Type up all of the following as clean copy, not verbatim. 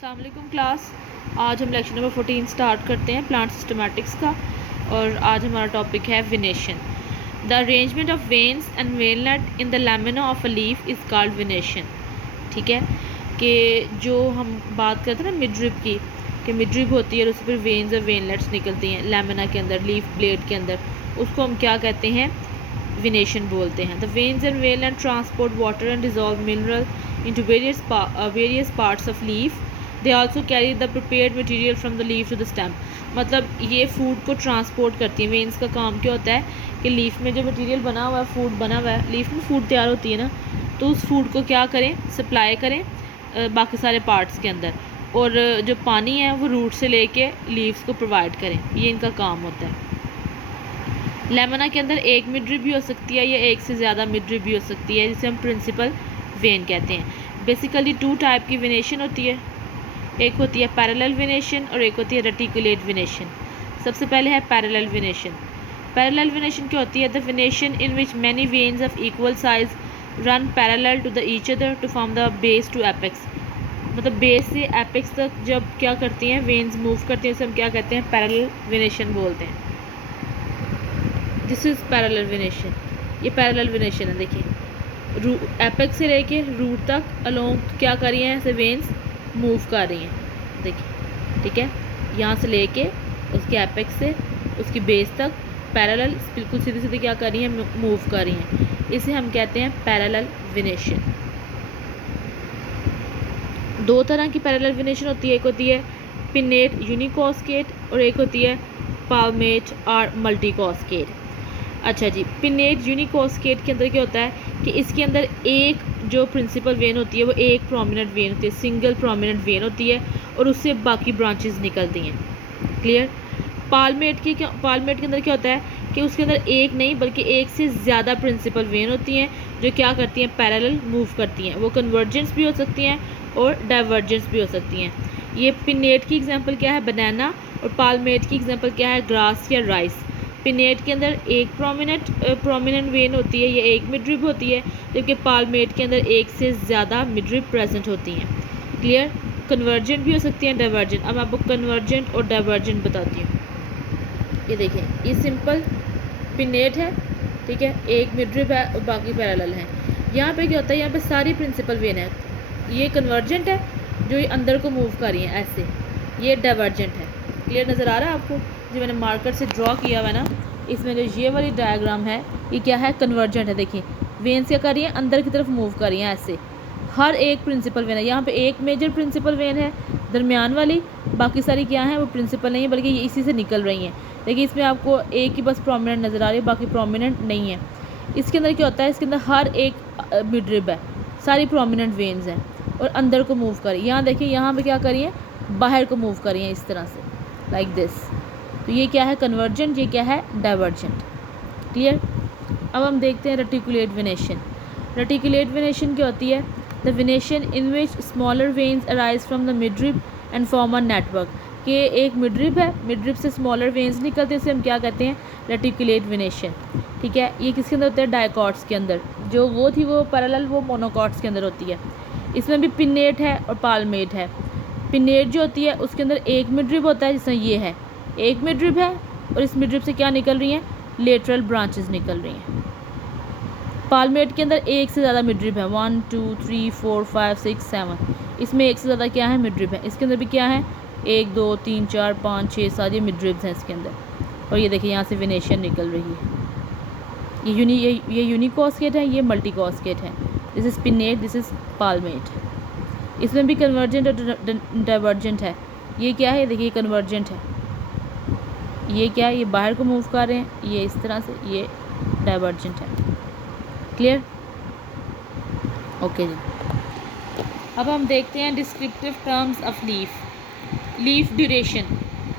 अस्सलाम वालेकुम क्लास। आज हम लेक्चर नंबर 14 स्टार्ट करते हैं प्लांट सिस्टमैटिक्स का। और आज हमारा टॉपिक है venation. The arrangement of veins and veinlet in the lamina of a leaf is called venation. ठीक है कि जो हम बात करते हैं ना मिडरिप की, कि मिडरिप होती है और उस पर वेन्स और वेनलेट्स निकलती हैं लैमिना के अंदर, लीफ ब्लेड के अंदर, उसको हम क्या कहते हैं, विनेशन बोलते हैं। The veins and veinlet transport water and dissolve mineral into various parts of leaf. They also carry the prepared material from the leaf to the stem. मतलब ये फूड को ट्रांसपोर्ट करती है। वेन्स का काम क्या होता है कि लीफ में जो मटेरियल बना हुआ है, फूड बना हुआ है, लीफ में फूड तैयार होती है ना, तो उस फूड को क्या करें, सप्लाई करें बाकी सारे पार्ट्स के अंदर, और जो पानी है वो रूट से लेके लीव्स को प्रोवाइड करें, ये इनका काम होता है। लेमना के अंदर एक मिडरिप भी हो सकती है या एक से ज़्यादा मिडरिप भी हो सकती है, जिसे हम प्रिंसिपल वेन कहते हैं। बेसिकली 2 टाइप की विनेशन होती है, एक होती है पैरेलल विनेशन और एक होती है रेटिकुलेट विनेशन। सबसे पहले है पैरेलल विनेशन। पैरेलल विनेशन क्या होती है? The venation in which many veins of equal size run parallel to the each other to form the base to apex. मतलब बेस से एपेक्स तक जब क्या करती हैं, वेन्स मूव करती हैं, उसे हम क्या कहते हैं, पैरेलल विनेशन बोलते हैं। This is parallel विनेशन। ये पैरेलल विनेशन है। देखिए एपेक्स से लेके रूट तक अलोंग क्या कर रही हैं, ऐसे वेन्स मूव कर रही हैं। देखिए ठीक है, यहाँ से लेके उसके एपेक्स से उसकी बेस तक पैरेलल बिल्कुल सीधे सीधे क्या कर रही हैं, मूव कर रही हैं। इसे हम कहते हैं पैरेलल विनेशन। 2 तरह की पैरेलल विनेशन होती है, एक होती है पिन्नेट यूनिकॉस्केट और एक होती है पाल्मेट और मल्टीकॉस्केट। अच्छा जी, पिन्नेट यूनिकॉस्केट के अंदर क्या होता है कि इसके अंदर एक जो प्रिंसिपल वेन होती है वो एक प्रोमिनेंट वेन होती है, सिंगल प्रोमिनेंट वेन होती है और उससे बाकी ब्रांचेस निकलती हैं। क्लियर? पाल्मेट के अंदर क्या होता है कि उसके अंदर एक नहीं बल्कि एक से ज़्यादा प्रिंसिपल वेन होती हैं जो क्या करती हैं, पैरेलल मूव करती हैं। वो कन्वर्जेंस भी हो सकती हैं और डाइवर्जेंस भी हो सकती हैं। ये पिन्नेट की एग्जांपल क्या है, बनाना, और पाल्मेट की एग्जांपल क्या है, ग्रास या राइस। पिन्नेट के अंदर एक प्रोमिनेंट वेन होती है, ये एक मिडरिप होती है, जबकि पाल्मेट के अंदर एक से ज़्यादा मिडरिप प्रेजेंट होती हैं। क्लियर? कन्वर्जेंट भी हो सकती हैं, डाइवर्जेंट। अब आपको कन्वर्जेंट और डाइवर्जेंट बताती हूँ। ये देखें, ये सिंपल पिन्नेट है, ठीक है, एक मिडरिप है और बाकी पैरेलल हैं। यहाँ पे क्या होता है, यहाँ पे सारी प्रिंसिपल वेन है। ये कन्वर्जेंट है जो ये अंदर को मूव कर रही हैं ऐसे, ये डाइवर्जेंट है। क्लियर नज़र आ रहा है आपको? जो मैंने मार्कर से ड्रॉ किया हुआ है ना, इसमें जो ये वाली डायग्राम है ये क्या है, कन्वर्जेंट है। देखिए वेन्स क्या कर रही हैं, अंदर की तरफ मूव कर रही हैं ऐसे। हर एक प्रिंसिपल वेन है, यहाँ पे एक मेजर प्रिंसिपल वेन है दरमियान वाली, बाकी सारी क्या है वो प्रिंसिपल नहीं है बल्कि ये इसी से निकल रही हैं। देखिए इसमें आपको एक ही बस प्रोमिनेंट नज़र आ रही है, बाकी प्रोमिनेंट नहीं है। इसके अंदर क्या होता है, इसके अंदर हर एक मिडरिप है, सारी प्रोमिनेंट वेन्स हैं और अंदर को मूव कर रही है। यहाँ देखिए यहाँ पे क्या करी है, बाहर को मूव कर रही हैं इस तरह से, लाइक दिस। तो ये क्या है, कन्वर्जेंट, ये क्या है, डाइवर्जेंट। क्लियर? अब हम देखते हैं रेटिकुलेट विनेशन। रेटिकुलेट विनेशन क्या होती है? The venation in which smaller veins arise from the midrib and form a network. कि एक मिडरिप है, मिडरिप से स्मॉलर वेन्स निकलते हैं, इसे हम क्या कहते हैं, रेटिकुलेट विनेशन। ठीक है, ये किसके अंदर होता है, डायकॉट्स के अंदर। जो वो थी वो पैरेलल, वो मोनोकॉट्स के अंदर होती है। इसमें भी पिन्नेट है और पाल्मेट है। पिन्नेट जो होती है उसके अंदर एक मिडरिप होता है, जिसमें ये है एक मिडरिप है और इस मिडरिप से क्या निकल रही हैं, लेटरल ब्रांचेस निकल रही हैं। पाल्मेट के अंदर एक से ज़्यादा मिडरिप है, 1 2 3 4 5 6 7, इसमें एक से ज़्यादा क्या है, मिडरिप है। इसके अंदर भी क्या है, 1 2 3 4 5 6 7, ये मिडरिप्स हैं इसके अंदर। और ये देखिए यहाँ से विनेशन निकल रही है। ये यूनिकॉस्केट है, ये मल्टीकॉस्केट है। This is pinnate, this is palmate. इसमें भी कन्वर्जेंट और डाइवर्जेंट है। ये क्या है, देखिए कन्वर्जेंट है। ये क्या है, ये बाहर को मूव कर रहे हैं, ये इस तरह से, ये डाइवर्जेंट है। क्लियर? ओके जी। अब हम देखते हैं descriptive terms of leaf duration.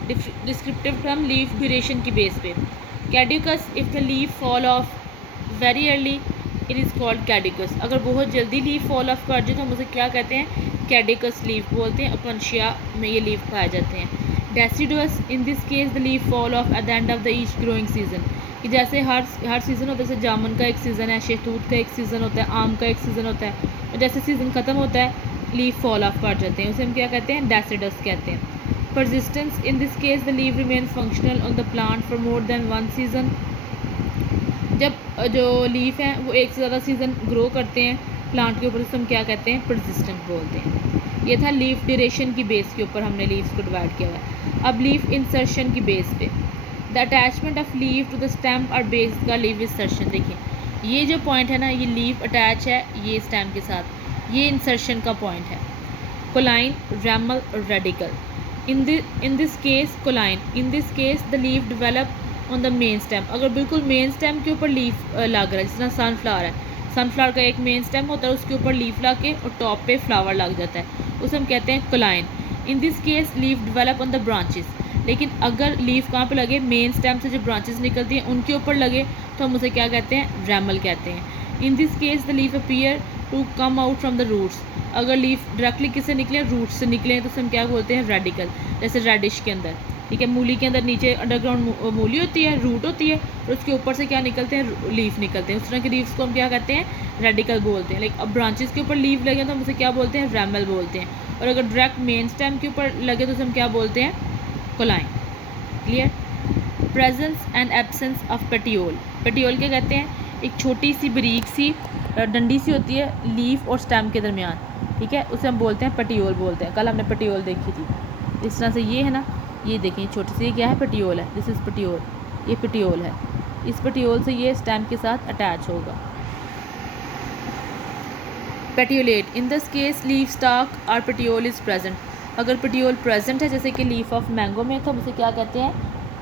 Descriptive term leaf duration की बेस पे, caducous, if the leaf fall off very early it is called caducous. अगर बहुत जल्दी लीफ फॉल ऑफ कर जाए तो हम उसे क्या कहते हैं, कैडिकस लीफ बोलते हैं। अकंशिया में ये लीफ पाए जाते हैं। Deciduous, in this case the leaf fall of at the end of the each growing season. कि जैसे हर सीज़न होता है, जैसे जामुन का एक सीज़न है, शहतूत का एक सीज़न होता है, आम का एक सीज़न होता है, और जैसे सीज़न ख़त्म होता है लीफ फॉल ऑफ कर जाते हैं, उसे हम क्या कहते हैं, डेसिडस कहते हैं। Persistence, in this case the leaf remain functional on the plant for more than one season. जब जो लीफ हैं वो एक से ज़्यादा सीज़न ग्रो करते हैं प्लांट के ऊपर, तो हम क्या कहते हैं, परसिस्टेंट बोलते हैं। ये था लीफ ड्यूरेशन की बेस के ऊपर हमने लीव्स को डिवाइड किया हुआ है। अब लीफ इंसर्शन की बेस पे, the attachment of leaf to the stem और बेस का लीफ इंसर्शन। देखिए ये जो पॉइंट है ना, ये लीफ अटैच है ये स्टेम के साथ, ये इंसर्शन का पॉइंट है। कोलाइन, रैमल और radical. In this case कोलाइन, in this case the leaf develop on the main stem. अगर बिल्कुल मेन स्टेम के ऊपर लीफ लग रहा है, जिस तरह सनफ्लावर है, सनफ्लावर का एक मेन स्टेम होता है, उसके ऊपर लीफ लग के और टॉप पे फ्लावर लग जाता है, उसे हम कहते हैं कोलाइन। इन this case leaf develop on the branches. लेकिन अगर लीफ कहाँ पे लगे, मेन स्टेम से जो ब्रांचेस निकलती हैं उनके ऊपर लगे, तो हम उसे क्या कहते हैं, रैमल कहते हैं। In this case the leaf appear to come out from the roots. अगर लीफ डायरेक्टली किससे निकले, रूट्स से निकले, तो उसे हम क्या बोलते हैं, रेडिकल। जैसे रेडिश के अंदर, ठीक है, मूली के अंदर नीचे अंडरग्राउंड मूली होती है, रूट होती है, और उसके ऊपर से क्या निकलते हैं, लीफ निकलते हैं। उस तरह के लीव्स को हम क्या कहते हैं, रेडिकल बोलते हैं। लाइक अब ब्रांचेस के ऊपर लीफ लगे तो हम उसे क्या बोलते हैं, रैमल बोलते हैं। और अगर डायरेक्ट मेन स्टेम के ऊपर लगे तो उसे हम क्या बोलते हैं, कोलाइन। Clear. Presence and absence of petiole. Petiole क्या कहते हैं, एक छोटी सी बारीक सी डंडी सी होती है लीफ और स्टेम के दरमियान, ठीक है, उसे हम बोलते हैं पेटियोल बोलते हैं। कल हमने पेटियोल देखी थी, इस तरह से ये है ना, ये देखें छोटी सी, ये क्या है, पेटियोल है, दिस इज़ पेटियोल, ये पेटियोल है। इस पेटियोल से ये स्टेम के साथ अटैच होगा। Petiolate, in this case leaf stock और पेटियोल इज़ प्रेजेंट। अगर पेटियोल प्रेजेंट है, जैसे कि लीफ ऑफ मैंगो में, तो हम उसे क्या कहते हैं,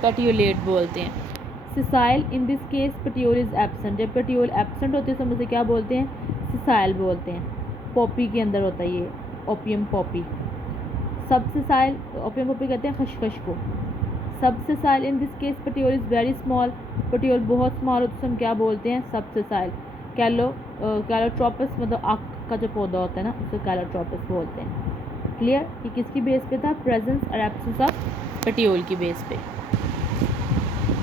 पेटियोलेट बोलते हैं। Sessile, in this case petiole is absent. जब पेटियोल एब्सेंट होती है तो हम उसे क्या बोलते हैं, सिसाइल बोलते हैं। पॉपी के अंदर होता है ये, opium poppy. Subsessile, opium poppy कहते हैं खशखश को। Subsessile, in this case petiole is very small. Petiole बहुत स्मॉल होता है तो हम क्या बोलते हैं, सबसिसाइल। कैलोट्रोपस मतलब आँख का जो पौधा होता है ना, उसे कैलोट्रोपस बोलते हैं। क्लियर। ये किसकी बेस पे था, प्रेजेंस और एब्सेंस ऑफ पेटियोल की बेस पे।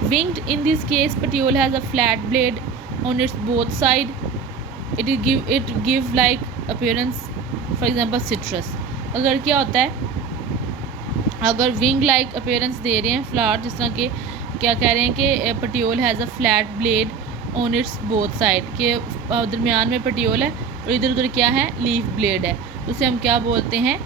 Winged, in this case petiole has a flat blade on its both side. It give like appearance, for example citrus. अगर क्या होता है, अगर विंग लाइक अपीयरेंस दे रहे हैं फ्लावर, जिस तरह के क्या कह रहे हैं कि petiole has a flat blade on it's both side, के दरमियान में पेटियोल है और इधर उधर क्या है, लीफ ब्लेड है, उसे हम क्या बोलते हैं,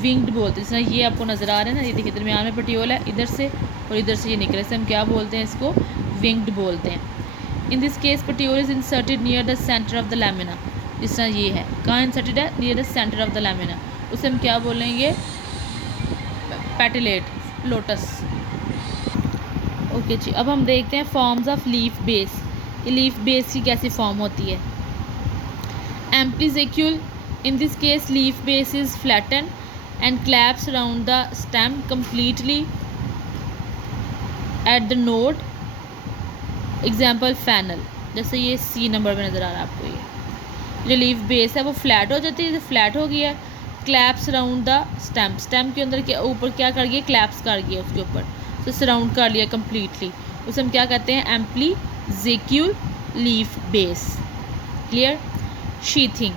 विंग्ड बोलते हैं। जिस तरह ये आपको नज़र आ रहा है ना, ये देखिए दरमियान में पेटियोल है, इधर से और इधर से ये निकले, से हम क्या बोलते हैं, इसको विंग्ड बोलते हैं। In this case petiole is inserted near the centre of the lamina. जिस तरह ये है, कहाँ इंसर्टेड है, near the centre of the lamina, उसे हम क्या बोलेंगे, पेटिलेट, लोटस। ओके जी, अब हम देखते हैं फॉर्म्स ऑफ लीफ बेस। ये लीफ बेस की कैसी फॉर्म होती है। Amplexicaul, in this case leaf base is flatten and clasps around the stem completely at the node. Example fennel, जैसे ये सी नंबर में नज़र आ रहा है आपको, ये जो लीफ बेस है वो फ्लैट हो जाती है, फ्लैट हो गया। Clasps around the stem, stem के अंदर के ऊपर क्या कर गया, क्लैप्स कर गया उसके ऊपर, तो सराउंड कर लिया कम्प्लीटली, उसे हम क्या कहते हैं, amplexicaul leaf base. Clear. Sheathing,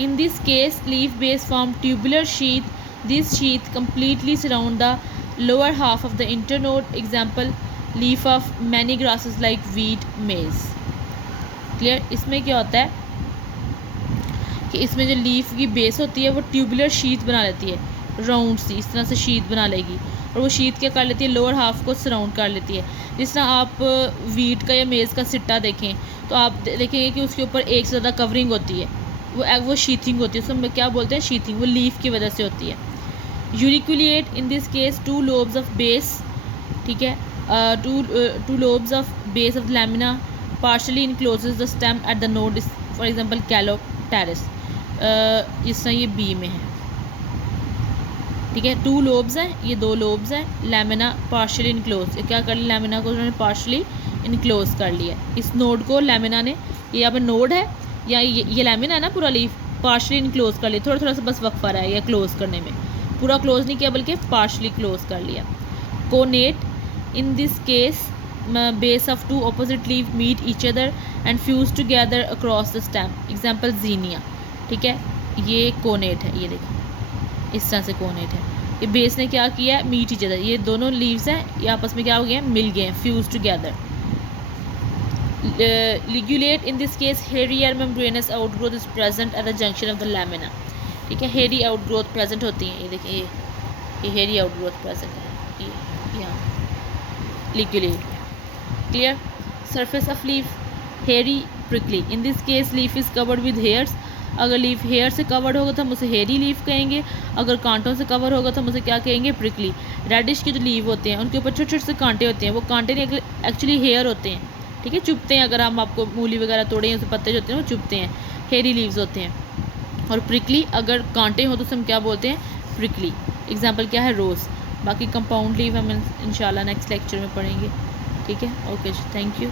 in this case leaf base form tubular sheath, this sheath completely surround the lower half of the internode. Example leaf of many grasses like wheat, maize. Clear. इसमें क्या होता है कि इसमें जो leaf की base होती है वो ट्यूबुलर शीथ बना लेती है, राउंड सी इस तरह से शीथ बना लेगी, और वो शीथ क्या कर लेती है, लोअर हाफ को सराउंड कर लेती है। जिस तरह आप वीट का या मेज़ का सिट्टा देखें तो आप देखेंगे कि उसके ऊपर एक से ज़्यादा कवरिंग होती है, वो शीथिंग होती है, उसको हम क्या बोलते हैं, शीथिंग, वो लीफ की वजह से होती है। Auriculate, in this case two lobes of base, ठीक है, two lobes of base of lamina partially encloses the stem at the node, for example Calotropis. जिस तरह ये बी में है, ठीक है, टू लोब्स हैं, ये दो लोब्स हैं, लैमिना पार्शियली इनक्लोज, क्या कर लिया, लैमिना को उन्होंने पार्शियली इनक्लोज कर लिया, इस नोड को लैमिना ने, ये यहाँ पे नोड है या ये लैमिना है ना, पूरा लीफ पार्शियली इनक्लोज कर लिया, थोड़ा थोड़ा सा बस वक्फा रहा है या क्लोज करने में, पूरा क्लोज नहीं किया बल्कि पार्शियली क्लोज कर लिया। Connate, in this case base of two opposite leaf meet each other and fuse together across the stem. Example zinnia, ठीक है, ये कोनेट है, ये देखिए इस तरह से कोनेट है। ये बेस ने क्या किया है, मीट ईच अदर, ये दोनों लीव्स हैं, ये आपस में क्या हो गए हैं, मिल गए हैं, fuse together. Ligulate in this case hairy और membranous outgrowth is present at the junction of the lamina. ठीक है, हेरी आउटग्रोथ प्रेजेंट होती है, ये देखिए ये हेरी आउटग्रोथ प्रेजेंट है, ये यहाँ लिग्यूलेट में। क्लियर। सरफेस ऑफ लीफ हेरी prickly, in this case leaf is covered with hairs. अगर लीफ हेयर से कवर्ड होगा तो हम उसे हेरी लीफ कहेंगे, अगर कांटों से कवर होगा तो हम उसे क्या कहेंगे, प्रिकली। रेडिश के जो लीव होते हैं उनके ऊपर छोटे छोटे से कांटे होते हैं, वो कांटे नहीं एक्चुअली हेयर होते हैं। ठीक है, चुभते हैं, अगर हम आपको मूली वगैरह तोड़े हैं, उसके पत्ते जो होते हैं वो चुभते हैं, हेरी लीव्स होते हैं। और प्रिकली अगर कांटे हो तो उसे हम क्या बोलते हैं, प्रिकली। एग्जाम्पल क्या है, रोज़। बाकी कंपाउंड लीव हम इंशाल्लाह नेक्स्ट लेक्चर में पढ़ेंगे। ठीक है, ओके जी, थैंक यू।